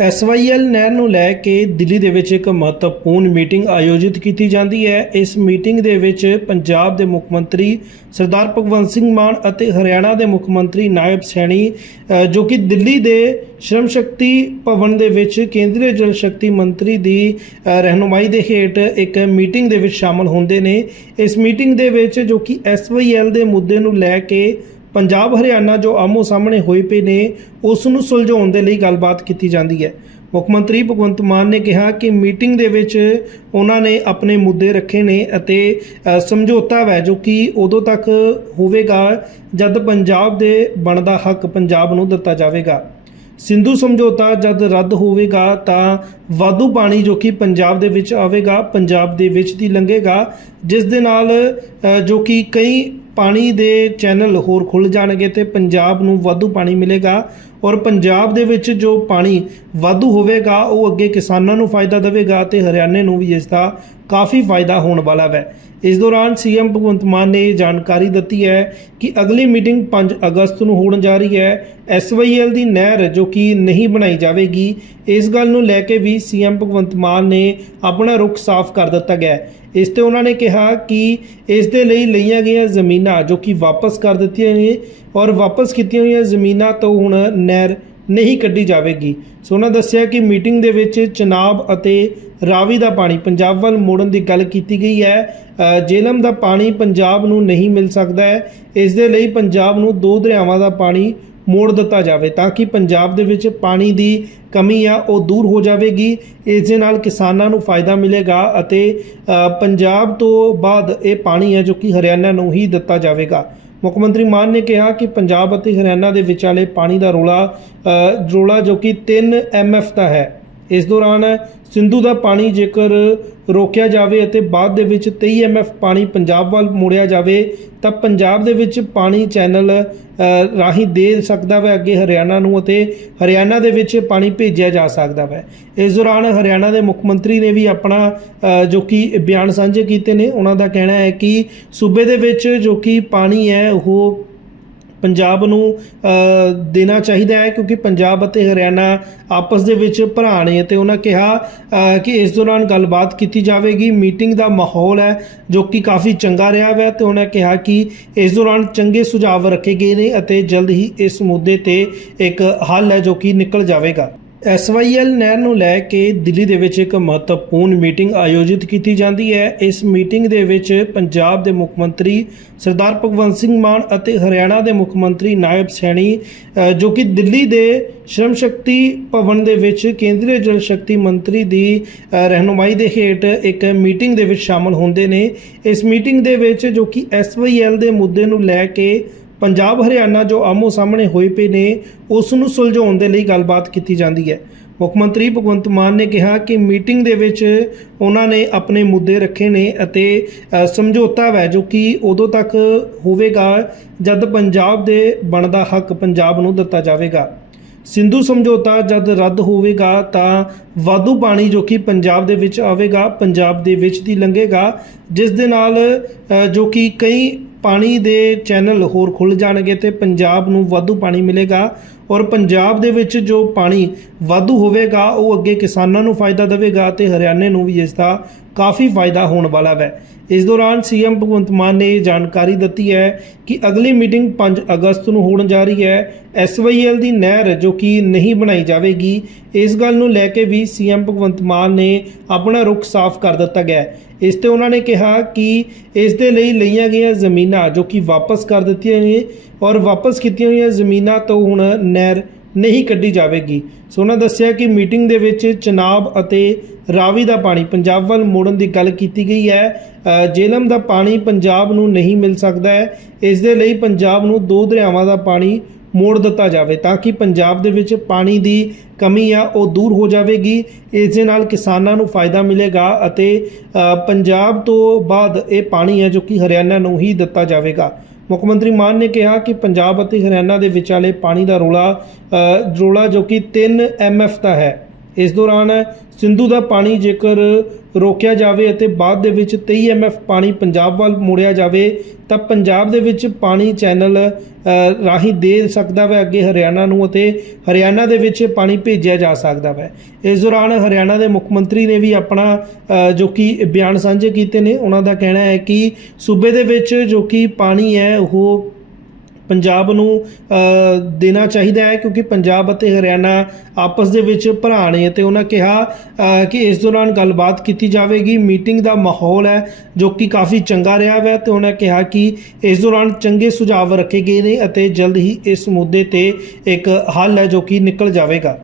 SYL ਨਹਿਰ ਨੂੰ ਲੈ ਕੇ ਦਿੱਲੀ ਦੇ ਵਿੱਚ ਇੱਕ ਮਹੱਤਵਪੂਰਨ ਮੀਟਿੰਗ ਆਯੋਜਿਤ ਕੀਤੀ ਜਾਂਦੀ ਹੈ। ਇਸ ਮੀਟਿੰਗ ਦੇ ਵਿੱਚ ਪੰਜਾਬ ਦੇ ਮੁੱਖ ਮੰਤਰੀ ਸਰਦਾਰ ਭਗਵੰਤ ਸਿੰਘ ਮਾਨ ਅਤੇ ਹਰਿਆਣਾ ਦੇ ਮੁੱਖ ਮੰਤਰੀ ਨਾਇਬ ਸੈਣੀ ਜੋ ਕਿ ਦਿੱਲੀ ਦੇ ਸ਼ਰਮ ਸ਼ਕਤੀ ਭਵਨ ਦੇ ਵਿੱਚ ਕੇਂਦਰੀ ਜਲ ਸ਼ਕਤੀ ਮੰਤਰੀ ਦੀ ਰਹਿਨੁਮਾਈ ਦੇ ਹੇਠ ਇੱਕ ਮੀਟਿੰਗ ਦੇ ਵਿੱਚ ਸ਼ਾਮਲ ਹੁੰਦੇ ਨੇ। ਇਸ ਮੀਟਿੰਗ ਦੇ ਵਿੱਚ ਜੋ ਕਿ ਐਸਵਾਈਐਲ ਦੇ ਮੁੱਦੇ ਨੂੰ ਲੈ ਕੇ ਪੰਜਾਬ, ਹਰਿਆਣਾ ਜੋ ਆਮੋ ਸਾਹਮਣੇ ਹੋਏ ਪਏ ਨੇ, ਉਸ ਨੂੰ ਸੁਲਝਾਉਣ ਦੇ ਲਈ ਗੱਲਬਾਤ ਕੀਤੀ ਜਾਂਦੀ ਹੈ। ਮੁੱਖ ਮੰਤਰੀ ਭਗਵੰਤ ਮਾਨ ਨੇ ਕਿਹਾ ਕਿ ਮੀਟਿੰਗ ਦੇ ਵਿੱਚ ਉਹਨਾਂ ਨੇ ਆਪਣੇ ਮੁੱਦੇ ਰੱਖੇ ਨੇ ਅਤੇ ਸਮਝੌਤਾ ਹੈ ਜੋ ਕਿ ਉਦੋਂ ਤੱਕ ਹੋਵੇਗਾ ਜਦ ਪੰਜਾਬ ਦੇ ਬਣਦਾ ਹੱਕ ਪੰਜਾਬ ਨੂੰ ਦਿੱਤਾ ਜਾਵੇਗਾ। ਸਿੰਧੂ ਸਮਝੌਤਾ ਜਦ ਰੱਦ ਹੋਵੇਗਾ ਤਾਂ ਵਾਧੂ ਪਾਣੀ ਜੋ ਕਿ ਪੰਜਾਬ ਦੇ ਵਿੱਚ ਆਵੇਗਾ, ਪੰਜਾਬ ਦੇ ਵਿੱਚ ਦੀ ਲੰਘੇਗਾ, ਜਿਸ ਦੇ ਨਾਲ ਜੋ ਕਿ ਕਈ ਪਾਣੀ ਦੇ ਚੈਨਲ ਹੋਰ ਖੁੱਲ ਜਾਣਗੇ ਤੇ ਪੰਜਾਬ ਨੂੰ ਵਾਧੂ ਪਾਣੀ ਮਿਲੇਗਾ। ਔਰ ਪੰਜਾਬ ਦੇ ਵਿੱਚ ਜੋ ਪਾਣੀ ਵਾਧੂ ਹੋਵੇਗਾ, ਉਹ ਅੱਗੇ ਕਿਸਾਨਾਂ ਨੂੰ ਫਾਇਦਾ ਦੇਵੇਗਾ ਤੇ ਹਰਿਆਣੇ ਨੂੰ ਵੀ ਇਸ ਦਾ ਕਾਫੀ ਫਾਇਦਾ ਹੋਣ ਵਾਲਾ ਹੈ ਇਸ ਦੌਰਾਨ ਸੀਐਮ ਭਗਵੰਤ ਮਾਨ ਨੇ ਇਹ ਜਾਣਕਾਰੀ ਦਿੱਤੀ ਹੈ ਕਿ ਅਗਲੀ ਮੀਟਿੰਗ 5 ਅਗਸਤ ਨੂੰ ਹੋਣ ਜਾ ਰਹੀ ਹੈ। ਐਸਵਾਈਐਲ ਦੀ ਨਹਿਰ ਜੋ ਕਿ ਨਹੀਂ ਬਣਾਈ ਜਾਵੇਗੀ, ਇਸ ਗੱਲ ਨੂੰ ਲੈ ਕੇ ਵੀ ਸੀਐਮ ਭਗਵੰਤ ਮਾਨ ਨੇ ਆਪਣਾ ਰੁਖ ਸਾਫ਼ ਕਰ ਦਿੱਤਾ ਗਿਆ ਹੈ। ਇਸ ਤੇ ਉਹਨਾਂ ਨੇ ਕਿਹਾ ਕਿ ਇਸ ਦੇ ਲਈ ਲਈਆਂ ਗਈਆਂ ਜ਼ਮੀਨਾਂ ਜੋ ਕਿ ਵਾਪਸ ਕਰ ਦਿੱਤੀਆਂ ਨੇ ਔਰ ਵਾਪਸ ਕੀਤੀਆਂ ਹੋਈਆਂ ਜ਼ਮੀਨਾਂ ਤੋਂ ਹੁਣ ਨਹਿਰ ਨਹੀਂ ਕੱਢੀ ਜਾਵੇਗੀ। ਸੋ ਉਹਨਾਂ ਦੱਸਿਆ ਕਿ ਮੀਟਿੰਗ ਦੇ ਵਿੱਚ ਚਨਾਬ ਅਤੇ ਰਾਵੀ ਦਾ ਪਾਣੀ ਪੰਜਾਬ ਵੱਲ ਮੋੜਨ ਦੀ ਗੱਲ ਕੀਤੀ ਗਈ ਹੈ। ਜੇਲਮ ਦਾ ਪਾਣੀ ਪੰਜਾਬ ਨੂੰ ਨਹੀਂ ਮਿਲ ਸਕਦਾ ਹੈ। ਇਸ ਦੇ ਲਈ ਪੰਜਾਬ ਨੂੰ ਦੋ ਦਰਿਆਵਾਂ ਦਾ ਪਾਣੀ ਮੋੜ ਦਿੱਤਾ ਜਾਵੇ ਤਾਂ ਕਿ ਪੰਜਾਬ ਦੇ ਵਿੱਚ ਪਾਣੀ ਦੀ ਕਮੀ ਆ ਉਹ ਦੂਰ ਹੋ ਜਾਵੇਗੀ। ਇਸ ਦੇ ਨਾਲ ਕਿਸਾਨਾਂ ਨੂੰ ਫਾਇਦਾ ਮਿਲੇਗਾ ਅਤੇ ਪੰਜਾਬ ਤੋਂ ਬਾਅਦ ਇਹ ਪਾਣੀ ਹੈ ਜੋ ਕਿ ਹਰਿਆਣਾ ਨੂੰ ਹੀ ਦਿੱਤਾ ਜਾਵੇਗਾ। ਮੁੱਖ ਮੰਤਰੀ ਮਾਨ ਨੇ ਕਿਹਾ ਕਿ ਪੰਜਾਬ ਅਤੇ ਹਰਿਆਣਾ ਦੇ ਵਿਚਾਲੇ ਪਾਣੀ ਦਾ ਰੋਲਾ ਅ, ਰੋਲਾ ਜੋ ਕਿ 3 ਐਮਐਫ ਦਾ ਹੈ। ਇਸ ਦੌਰਾਨ ਸਿੰਧੂ ਦਾ ਪਾਣੀ ਜੇਕਰ ਰੋਕਿਆ ਜਾਵੇ ਅਤੇ ਬਾਅਦ ਦੇ ਵਿੱਚ 23 ਐਮਐਫ ਪਾਣੀ ਪੰਜਾਬ ਵੱਲ ਮੋੜਿਆ ਜਾਵੇ, ਤਾਂ ਪੰਜਾਬ ਦੇ ਵਿੱਚ ਪਾਣੀ ਚੈਨਲ ਰਾਹੀਂ ਦੇ ਸਕਦਾ ਹੈ ਅੱਗੇ ਹਰਿਆਣਾ ਨੂੰ ਅਤੇ ਹਰਿਆਣਾ ਦੇ ਵਿੱਚ ਪਾਣੀ ਭੇਜਿਆ ਜਾ ਸਕਦਾ ਹੈ ਇਸ ਦੌਰਾਨ ਹਰਿਆਣਾ ਦੇ ਮੁੱਖ ਮੰਤਰੀ ਨੇ ਵੀ ਆਪਣਾ ਜੋ ਕਿ ਬਿਆਨ ਸਾਂਝੇ ਕੀਤੇ ਨੇ, ਉਹਨਾਂ ਦਾ ਕਹਿਣਾ ਹੈ ਕਿ ਸੂਬੇ ਦੇ ਵਿੱਚ ਜੋ ਕਿ ਪਾਣੀ ਹੈ, ਉਹ ਪੰਜਾਬ ਨੂੰ ਦੇਣਾ ਚਾਹੀਦਾ ਹੈ ਕਿਉਂਕਿ ਪੰਜਾਬ ਅਤੇ ਹਰਿਆਣਾ ਆਪਸ ਦੇ ਵਿੱਚ ਭਰਾ ਨੇ ਤੇ ਉਹਨਾਂ ਕਿਹਾ ਕਿ ਇਸ ਦੌਰਾਨ ਗੱਲਬਾਤ ਕੀਤੀ ਜਾਵੇਗੀ, ਮੀਟਿੰਗ ਦਾ ਮਾਹੌਲ ਹੈ ਜੋ ਕਿ ਕਾਫੀ ਚੰਗਾ ਰਿਹਾ ਹੈ ਤੇ ਉਹਨਾਂ ਕਿਹਾ ਕਿ ਇਸ ਦੌਰਾਨ ਚੰਗੇ ਸੁਝਾਅ ਰੱਖੇ ਗਏ ਨੇ ਅਤੇ ਜਲਦ ਹੀ ਇਸ ਮੁੱਦੇ ਤੇ ਇੱਕ ਹੱਲ ਹੈ ਜੋ ਕਿ ਨਿਕਲ ਜਾਵੇਗਾ। ਐਸਵਾਈਐਲ ਨਹਿਰ ਨੂੰ ਲੈ ਕੇ ਦਿੱਲੀ ਦੇ ਵਿੱਚ ਇੱਕ ਮਹੱਤਵਪੂਰਨ ਮੀਟਿੰਗ ਆਯੋਜਿਤ ਕੀਤੀ ਜਾਂਦੀ ਹੈ। ਇਸ ਮੀਟਿੰਗ ਦੇ ਵਿੱਚ ਪੰਜਾਬ ਦੇ ਮੁੱਖ ਮੰਤਰੀ ਸਰਦਾਰ ਭਗਵੰਤ ਸਿੰਘ ਮਾਨ ਅਤੇ ਹਰਿਆਣਾ ਦੇ ਮੁੱਖ ਮੰਤਰੀ ਨਾਇਬ ਸੈਣੀ ਜੋ ਕਿ ਦਿੱਲੀ ਦੇ ਸ਼ਰਮ ਸ਼ਕਤੀ ਭਵਨ ਦੇ ਵਿੱਚ ਕੇਂਦਰੀ ਜਲ ਸ਼ਕਤੀ ਮੰਤਰੀ ਦੀ ਰਹਿਨੁਮਾਈ ਦੇ ਹੇਠ ਇੱਕ ਮੀਟਿੰਗ ਦੇ ਵਿੱਚ ਸ਼ਾਮਲ ਹੁੰਦੇ ਨੇ। ਇਸ ਮੀਟਿੰਗ ਦੇ ਵਿੱਚ ਜੋ ਕਿ ਐਸਵਾਈਐਲ ਦੇ ਮੁੱਦੇ ਨੂੰ ਲੈ ਕੇ ਪੰਜਾਬ, ਹਰਿਆਣਾ ਜੋ ਆਮੋ ਸਾਹਮਣੇ ਹੋਏ ਪਏ ਨੇ, ਉਸ ਨੂੰ ਸੁਲਝਾਉਣ ਦੇ ਲਈ ਗੱਲਬਾਤ ਕੀਤੀ ਜਾਂਦੀ ਹੈ। ਮੁੱਖ ਮੰਤਰੀ ਭਗਵੰਤ ਮਾਨ ਨੇ ਕਿਹਾ ਕਿ ਮੀਟਿੰਗ ਦੇ ਵਿੱਚ ਉਹਨਾਂ ਨੇ ਆਪਣੇ ਮੁੱਦੇ ਰੱਖੇ ਨੇ ਅਤੇ ਸਮਝੌਤਾ ਹੈ ਜੋ ਕਿ ਉਦੋਂ ਤੱਕ ਹੋਵੇਗਾ ਜਦ ਪੰਜਾਬ ਦੇ ਬਣਦਾ ਹੱਕ ਪੰਜਾਬ ਨੂੰ ਦਿੱਤਾ ਜਾਵੇਗਾ। ਸਿੰਧੂ ਸਮਝੌਤਾ ਜਦ ਰੱਦ ਹੋਵੇਗਾ ਤਾਂ ਵਾਧੂ ਪਾਣੀ ਜੋ ਕਿ ਪੰਜਾਬ ਦੇ ਵਿੱਚ ਆਵੇਗਾ, ਪੰਜਾਬ ਦੇ ਵਿੱਚ ਦੀ ਲੰਘੇਗਾ, ਜਿਸ ਦੇ ਨਾਲ ਜੋ ਕਿ ਕਈ ਪਾਣੀ ਦੇ ਚੈਨਲ ਹੋਰ ਖੁੱਲ ਜਾਣਗੇ ਤੇ ਪੰਜਾਬ ਨੂੰ ਵਾਧੂ ਪਾਣੀ ਮਿਲੇਗਾ ਔਰ ਪੰਜਾਬ ਦੇ ਵਿੱਚ ਜੋ ਪਾਣੀ ਵਾਧੂ ਹੋਵੇਗਾ, ਉਹ ਅੱਗੇ ਕਿਸਾਨਾਂ ਨੂੰ ਫਾਇਦਾ ਦੇਵੇਗਾ ਤੇ ਹਰਿਆਣੇ ਨੂੰ ਵੀ ਇਸ ਦਾ ਕਾਫੀ ਫਾਇਦਾ ਹੋਣ ਵਾਲਾ ਹੈ ਇਸ ਦੌਰਾਨ ਸੀਐਮ ਭਗਵੰਤ ਮਾਨ ਨੇ ਜਾਣਕਾਰੀ ਦਿੱਤੀ ਹੈ ਕਿ ਅਗਲੀ ਮੀਟਿੰਗ 5 ਅਗਸਤ ਨੂੰ ਹੋਣ ਜਾ ਰਹੀ ਹੈ। ਐਸਵਾਈਐਲ ਦੀ ਨਹਿਰ ਜੋ ਕਿ ਨਹੀਂ ਬਣਾਈ ਜਾਵੇਗੀ, ਇਸ ਗੱਲ ਨੂੰ ਲੈ ਕੇ ਵੀ ਸੀਐਮ ਭਗਵੰਤ ਮਾਨ ਨੇ ਆਪਣਾ ਰੁਖ ਸਾਫ਼ ਕਰ ਦਿੱਤਾ ਗਿਆ ਇਸ ਤੇ ਉਹਨਾਂ ਨੇ ਕਿਹਾ ਕਿ ਇਸ ਦੇ ਲਈ ਲਈਆਂ ਗਈਆਂ ਜ਼ਮੀਨਾਂ ਜੋ ਕਿ ਵਾਪਸ ਕਰ ਦਿੱਤੀਆਂ ਨੇ ਔਰ ਵਾਪਸ ਕੀਤੀਆਂ ਹੋਈਆਂ ਜ਼ਮੀਨਾਂ ਤੋਂ ਹੁਣ ਨਹਿਰ ਨਹੀਂ ਕੱਢੀ ਜਾਵੇਗੀ। ਸੋ ਉਹਨਾਂ ਦੱਸਿਆ ਕਿ ਮੀਟਿੰਗ ਦੇ ਵਿੱਚ ਚਨਾਬ ਅਤੇ ਰਾਵੀ ਦਾ ਪਾਣੀ। ਪੰਜਾਬ ਵੱਲ ਮੋੜਨ ਦੀ ਗੱਲ ਕੀਤੀ ਗਈ ਹੈ। ਜੇਲਮ ਦਾ ਪਾਣੀ ਪੰਜਾਬ ਨੂੰ ਨਹੀਂ ਮਿਲ ਸਕਦਾ ਹੈ। ਇਸ ਦੇ ਲਈ ਪੰਜਾਬ ਨੂੰ ਦੋ ਦਰਿਆਵਾਂ ਦਾ ਪਾਣੀ ਮੋੜ ਦਿੱਤਾ ਜਾਵੇ ਤਾਂ ਕਿ ਪੰਜਾਬ ਦੇ ਵਿੱਚ ਪਾਣੀ ਦੀ ਕਮੀ ਆ ਉਹ ਦੂਰ ਹੋ ਜਾਵੇਗੀ। ਇਸ ਦੇ ਨਾਲ ਕਿਸਾਨਾਂ ਨੂੰ ਫਾਇਦਾ ਮਿਲੇਗਾ ਅਤੇ ਪੰਜਾਬ ਤੋਂ ਬਾਅਦ ਇਹ ਪਾਣੀ ਹੈ ਜੋ ਕਿ ਹਰਿਆਣਾ ਨੂੰ ਹੀ ਦਿੱਤਾ ਜਾਵੇਗਾ। ਮੁੱਖ ਮੰਤਰੀ ਮਾਨ ਨੇ ਕਿਹਾ ਕਿ ਪੰਜਾਬ ਅਤੇ ਹਰਿਆਣਾ ਦੇ ਵਿਚਾਲੇ ਪਾਣੀ ਦਾ ਰੋਲਾ ਅ, ਰੋਲਾ ਜੋ ਕਿ 3 ਐਮਐਫ ਦਾ ਹੈ। ਇਸ ਦੌਰਾਨ ਸਿੰਧੂ ਦਾ ਪਾਣੀ ਜੇਕਰ ਰੋਕਿਆ ਜਾਵੇ ਅਤੇ ਬਾਅਦ ਦੇ ਵਿੱਚ 23 ਐਮਐਫ ਪਾਣੀ ਪੰਜਾਬ ਵੱਲ ਮੋੜਿਆ ਜਾਵੇ, ਤਾਂ ਪੰਜਾਬ ਦੇ ਵਿੱਚ ਪਾਣੀ ਚੈਨਲ ਰਾਹੀਂ ਦੇ ਸਕਦਾ ਹੈ ਅੱਗੇ ਹਰਿਆਣਾ ਨੂੰ ਅਤੇ ਹਰਿਆਣਾ ਦੇ ਵਿੱਚ ਪਾਣੀ ਭੇਜਿਆ ਜਾ ਸਕਦਾ ਹੈ ਇਸ ਦੌਰਾਨ ਹਰਿਆਣਾ ਦੇ ਮੁੱਖ ਮੰਤਰੀ ਨੇ ਵੀ ਆਪਣਾ ਜੋ ਕਿ ਬਿਆਨ ਸਾਂਝੇ ਕੀਤੇ ਨੇ, ਉਹਨਾਂ ਦਾ ਕਹਿਣਾ ਹੈ ਕਿ ਸੂਬੇ ਦੇ ਵਿੱਚ ਜੋ ਕਿ ਪਾਣੀ ਹੈ, ਉਹ ਪੰਜਾਬ ਨੂੰ ਦੇਣਾ ਚਾਹੀਦਾ ਹੈ ਕਿਉਂਕਿ ਪੰਜਾਬ ਅਤੇ ਹਰਿਆਣਾ ਆਪਸ ਦੇ ਵਿੱਚ ਭਰਾ ਨੇ ਤੇ ਉਹਨਾਂ ਕਿਹਾ ਕਿ ਇਸ ਦੌਰਾਨ ਗੱਲਬਾਤ ਕੀਤੀ ਜਾਵੇਗੀ, ਮੀਟਿੰਗ ਦਾ ਮਾਹੌਲ ਹੈ ਜੋ ਕਿ ਕਾਫੀ ਚੰਗਾ ਰਿਹਾ ਹੈ ਤੇ ਉਹਨਾਂ ਕਿਹਾ ਕਿ ਇਸ ਦੌਰਾਨ ਚੰਗੇ ਸੁਝਾਅ ਰੱਖੇ ਗਏ ਨੇ ਅਤੇ ਜਲਦ ਹੀ ਇਸ ਮੁੱਦੇ ਤੇ ਇੱਕ ਹੱਲ ਹੈ ਜੋ ਕਿ ਨਿਕਲ ਜਾਵੇਗਾ।